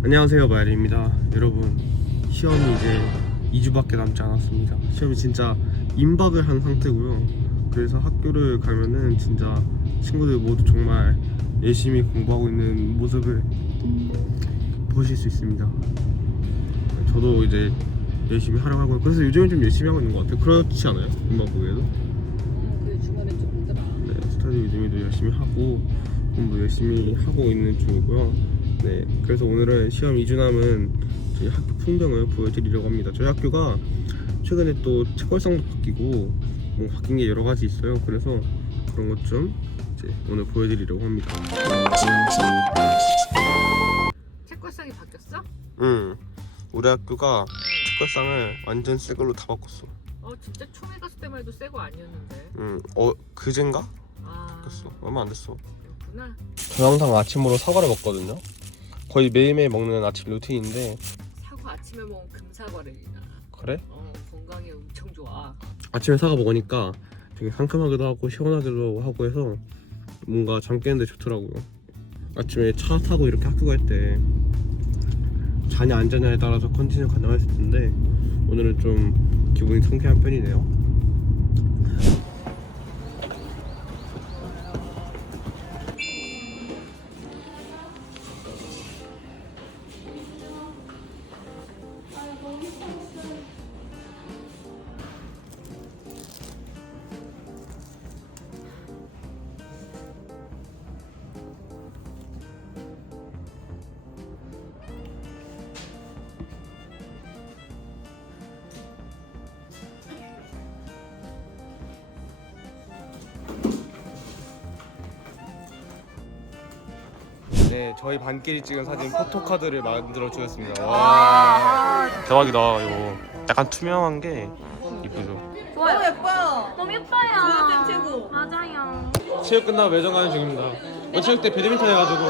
안녕하세요 마일입니다 여러분 시험이 이제 2주밖에 남지 않았습니다 시험이 진짜 임박을 한 상태고요 그래서 학교를 가면은 진짜 친구들 모두 정말 열심히 공부하고 있는 모습을 보실 수 있습니다 저도 이제 열심히 하려고 하고 그래서 요즘은 좀 열심히 하고 있는 것 같아요 그렇지 않아요? 엄마 보기에도? 그 중간에 좀 힘들어. 네, 스터디 요즘에도 열심히 하고 공부 열심히 하고 있는 중이고요. 네, 그래서 오늘은 시험 2주 남은 저희 학교 풍경을 보여드리려고 합니다. 저희 학교가 최근에 또 책걸상도 바뀌고 뭐 바뀐 게 여러 가지 있어요. 그래서 그런 것 좀 이제 오늘 보여드리려고 합니다. 책걸상이 바뀌었어? 응, 우리 학교가 책걸상을 완전 새 걸로 다 바꿨어. 어 진짜 초에 갔을 때만 해도 새거 아니었는데. 응, 어 그젠가? 아 바뀌었어. 얼마 안 됐어. 그렇구나. 저 항상 아침으로 사과를 먹거든요. 거의 매일매일 먹는 아침 루틴인데 사과 아침에 먹으면 금사과래나. 그래? 어 건강에 엄청 좋아. 아침에 사과 먹으니까 되게 상큼하기도 하고 시원하기도 하고 해서 뭔가 잠 깨는데 좋더라고요. 아침에 차 타고 이렇게 학교 갈 때 자냐 안 자냐에 따라서 컨디션 가능할 수 있는데 오늘은 좀 기분이 통쾌한 편이네요. 네, 저희 반끼리 찍은 사진 포토카드를 만들어 주셨습니다. 와, 대박이다 이거. 약간 투명한 게 이쁘죠. 너무 예뻐요. 너무 예뻐요. 조연쌤 최고. 맞아요. 체육 끝나고 매점 가는 중입니다. 어, 체육 때 배드민턴 해가지고.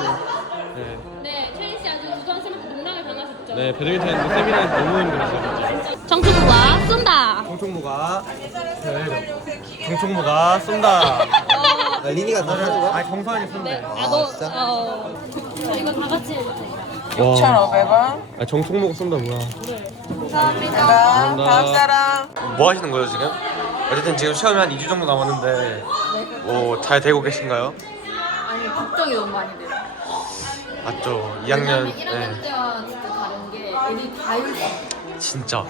네, 네, 최린 씨 아주 우선쌤한테 농락을 당하셨죠? 네 배드민턴 했는데 세미나에서 너무 힘들었어요. 정수부가 쏜다. 정총무가 정총무가 쏜다. 아, 리니가 더 사줘가? 아 정선이 쏜대. 아, 너, 어. 이거 다 같이 돼. 6,500원. 아 정총무가 쏜다 뭐야? 감사합니다. 감사합니다. 다음 사람. 뭐 하시는 거예요 지금? 어쨌든 지금 시험이 한 2주 정도 남았는데 뭐잘 되고 계신가요? 아니, 걱정이 너무 많이 돼요. 맞죠. 2학년. 왜냐면 1학년 때와 진짜 다른 게 애들이 다 열심히. 진짜.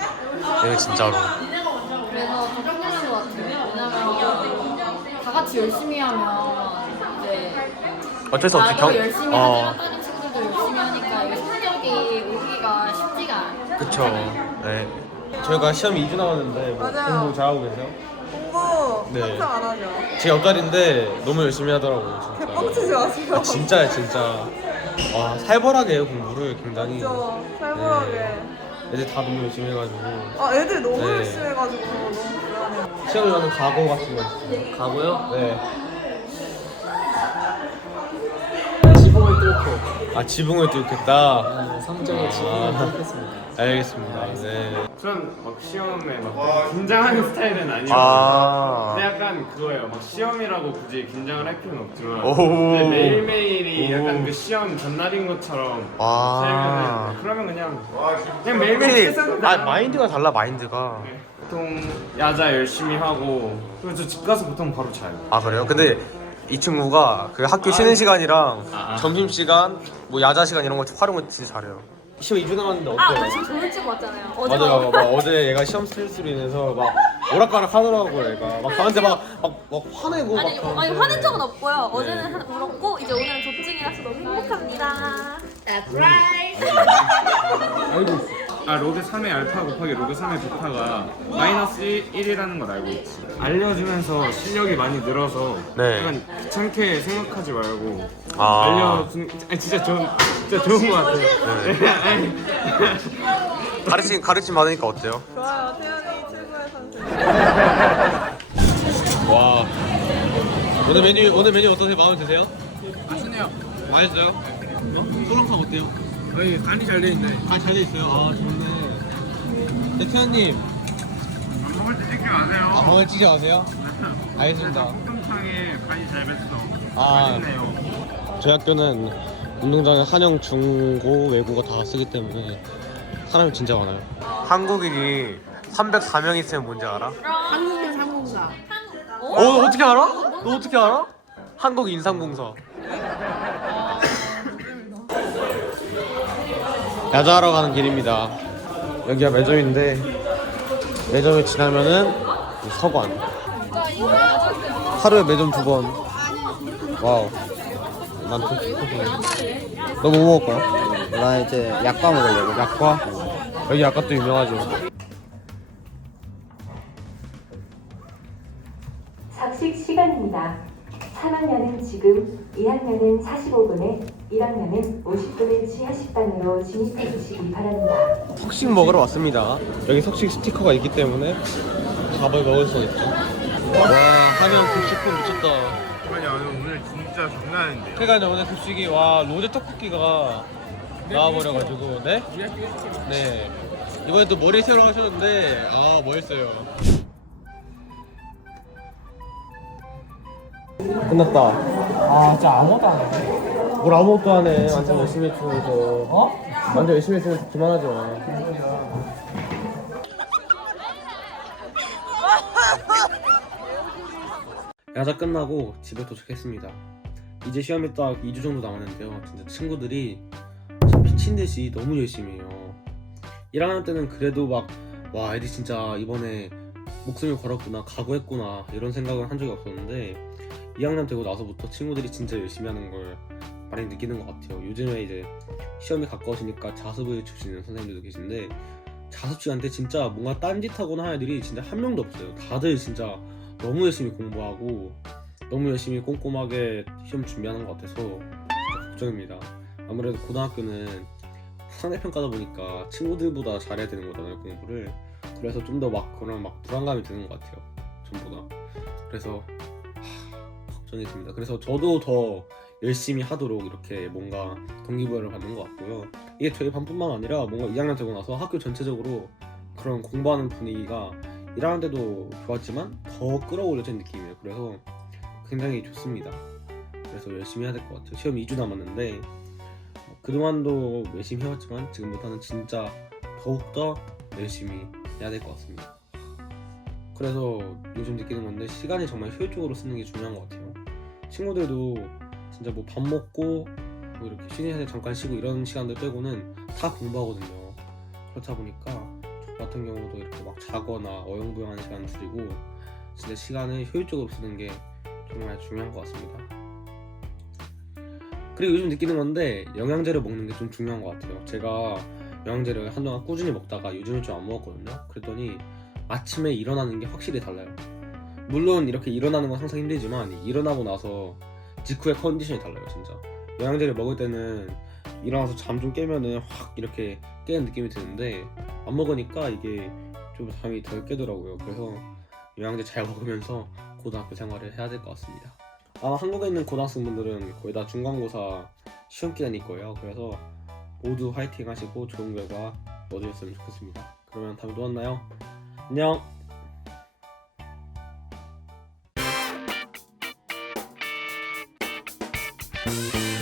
네 진짜로. 그래서 더 힘든 것 같아요. 왜냐면 다 같이 열심히 하면 어쩔 수 없지 경. 열심히 어. 하지만 다른 친구들도 열심히 하니까 이 성적이 오기가 쉽지가 않아요. 그쵸. 네. 저희가 시험 2주 남았는데 뭐 맞아요. 공부 잘하고 계세요? 공부 네. 항상 안 하죠. 제 옆자리인데 너무 열심히 하더라고요 진짜. 뻥치지 마세요. 아, 진짜요 진짜. 와 살벌하게 해요 공부를 굉장히. 진짜 살벌하게. 네. 애들 다 너무 열심히 해가지고. 아 애들 너무 네. 열심히 해가지고 너무 불안해. 시험에 가는 각오 같은 거 있어요? 각오요? 네. 뚫고 아 지붕을 뚫겠다. 성적의 지붕을 뚫겠습니다. 알겠습니다. 네. 전 막 시험에 막 긴장하는 스타일은 아니고 아. 근데 약간 그거예요 막 시험이라고 굳이 긴장을 할 필요는 없지만 오. 근데 매일매일이 오. 약간 그 시험 전날인 것처럼 아. 살면은 그러면 그냥 그냥 매일매일 최선을 아 마인드가 달라 마인드가. 보통 야자 열심히 하고 그리고 저 집 가서 보통 바로 자요 아 그래요? 근데 이 친구가 그 학교 쉬는 시간이랑 아. 점심 시간, 뭐 야자 시간 이런 거 활용을 진짜 잘해요. 시험 2주 남았는데 아? 나 지금 찍고 왔잖아요. 어제 맞아요. 막 어제 얘가 시험 스트레스로 인해서 막 오락가락 하더라고요, 얘가. 막 저한테 막, 막, 막 화내고 아니, 막. 어, 아니 그러는데. 화낸 적은 없고요. 어제는 한 울었고 이제 오늘은 조증이라서 너무 행복합니다. 알고 있어. 아 로그 3의 알파 곱하기 로그 3의 베타가 마이너스 1이라는 걸 알고 있지 알려주면서 실력이 많이 늘어서 네. 약간 귀찮게 생각하지 말고 아. 알려주는 아니, 진짜 좋은 진짜 좋은 것 같아요 네. 가르침, 가르침 받으니까 어때요? 좋아요. 태연이 최고의 선생. 와. 오늘 메뉴, 오늘 메뉴 어떠세요? 마음에 드세요? 맛있네요. 맛있어요? 어? 소랑탕 어때요? 거의 간이 잘 돼 있네. 아, 잘 돼 있어요. 아, 좋네. 네, 태현님. 먹을 때 찍지 마세요 아, 방을 찌지 마세요? 알겠습니다. 볶음탕에 간이 잘 뱄어 아, 맛있네요 저희 학교는 운동장에 한영 중고 외고가 다 쓰기 때문에 사람이 진짜 많아요. 한국인이 304명 있으면 뭔지 알아? 한국인 상공사. 어 어떻게 알아? 너 어떻게 알아? 한국 인상공사. 야자하러 가는 길입니다. 여기가 매점인데 매점에 지나면은 이 서관. 하루에 매점 두 번. 와우. 난 너뭐 먹을 거야? 나 이제 약과 먹으려고. 약과? 여기 약과도 유명하죠. 작식 시간입니다. 3학년은 지금, 2학년은 45분에, 1학년은 50분을 지하 식당으로 진입해 주시기 바랍니다. 석식 먹으러 왔습니다. 여기 석식 스티커가 있기 때문에 밥을 먹을 수 있죠. 와, 하면 급식도 미쳤다. 아니 아니 오늘 진짜 장난 아닌데요. 그러니까 오늘 급식이 와 로제 떡볶이가 나와버려가지고 네? 네. 이번에 또 머리 새로 하셨는데 아 멋있어요. 끝났다. 아 진짜 아무것도 안 해. 뭘 아무것도 안 해. 완전 열심히 했으면서. 어? 완전 열심히 했으면서 그만하지 마. 야자 끝나고 집에 도착했습니다. 이제 시험이 딱 2주 정도 남았는데요. 진짜 친구들이 진짜 미친 듯이 너무 열심히 해요. 1학년 때는 그래도 막, 와, 애들 진짜 이번에 목숨을 걸었구나, 각오했구나, 이런 생각을 한 적이 없었는데, 2학년 되고 나서부터 친구들이 진짜 열심히 하는 걸 많이 느끼는 것 같아요. 요즘에 이제 시험이 가까워지니까 자습을 주시는 선생님들도 계신데 자습 시간 때 진짜 뭔가 딴짓하거나 하는 애들이 진짜 한 명도 없어요. 다들 진짜 너무 열심히 공부하고 너무 열심히 꼼꼼하게 시험 준비하는 것 같아서 걱정입니다. 아무래도 고등학교는 상대평가다 보니까 친구들보다 잘해야 되는 거잖아요 공부를 그래서 좀 더 막 그런 막 불안감이 드는 것 같아요 전보다 그래서 하, 걱정이 됩니다. 그래서 저도 더 열심히 하도록 이렇게 뭔가 동기부여를 받는 것 같고요. 이게 저희 반뿐만 아니라 뭔가 2학년 되고 나서 학교 전체적으로 그런 공부하는 분위기가 1학년 때도 좋았지만 더 끌어올려진 느낌이에요. 그래서 굉장히 좋습니다. 그래서 열심히 해야 될 것 같아요. 시험 2주 남았는데 뭐 그동안도 열심히 해왔지만 지금부터는 진짜 더욱더 열심히 해야 될 것 같습니다. 그래서 요즘 느끼는 건데 시간이 정말 효율적으로 쓰는 게 중요한 것 같아요. 친구들도 진짜 뭐 밥 먹고 뭐 이렇게 쉬는 시간에 잠깐 쉬고 이런 시간들 빼고는 다 공부하거든요. 그렇다 보니까 저 같은 경우도 이렇게 막 자거나 어영부영하는 시간 줄이고 진짜 시간을 효율적으로 쓰는 게 정말 중요한 것 같습니다. 그리고 요즘 느끼는 건데 영양제를 먹는 게 좀 중요한 것 같아요. 제가 영양제를 한동안 꾸준히 먹다가 요즘은 좀 안 먹었거든요. 그랬더니 아침에 일어나는 게 확실히 달라요. 물론 이렇게 일어나는 건 항상 힘들지만 일어나고 나서 직후의 컨디션이 달라요 진짜. 영양제를 먹을 때는 일어나서 잠 좀 깨면은 확 이렇게 깨는 느낌이 드는데 안 먹으니까 이게 좀 잠이 덜 깨더라고요. 그래서 영양제 잘 먹으면서 고등학교 생활을 해야 될 것 같습니다. 아마 한국에 있는 고등학생분들은 거의 다 중간고사 시험 기간일 거예요. 그래서 모두 화이팅 하시고 좋은 결과 얻으셨으면 좋겠습니다. 그러면 다음에 또 만나요. 안녕 you